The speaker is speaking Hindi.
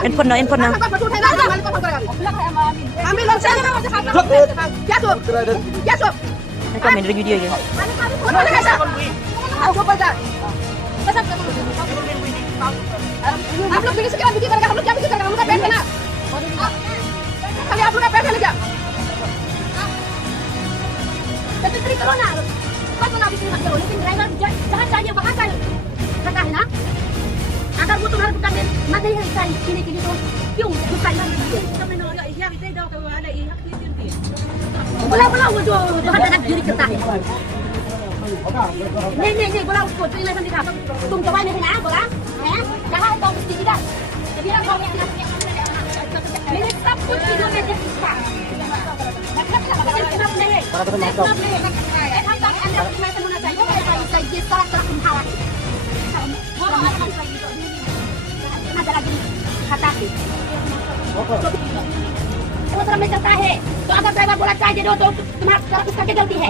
Handphone na. Kami dari video ya. आप लोग वीडियो से क्या वीडियो करेगा हम लोग क्या वीडियो करेगा हम लोग का बैठ है ना खाली आप लोग का बैठ है क्या तैयारी करो ना मत बना बीच में मत करो लेकिन ड्राइवर जहाँ चाहिए वहाँ का पता है ना अगर वो तुम्हारे दुकान में मत नहीं है चाहिए पीने के लिए तो क्यों दुकान में बोला वो जो हर जगह गिरी करता है नहीं बोला उसको तो इलेक्शन दिखा तुम दवाई नहीं ना बोला है कहाँ है तो उसकी जगह जब ये मैंने सब कुछ चीजों में देखा ये सारा तरफ उठावा है ada lagi kata वो तरह में करता है तो अगर ड्राइवर बोला चाहिए दो तो तुम्हारा उसका क्या गलती है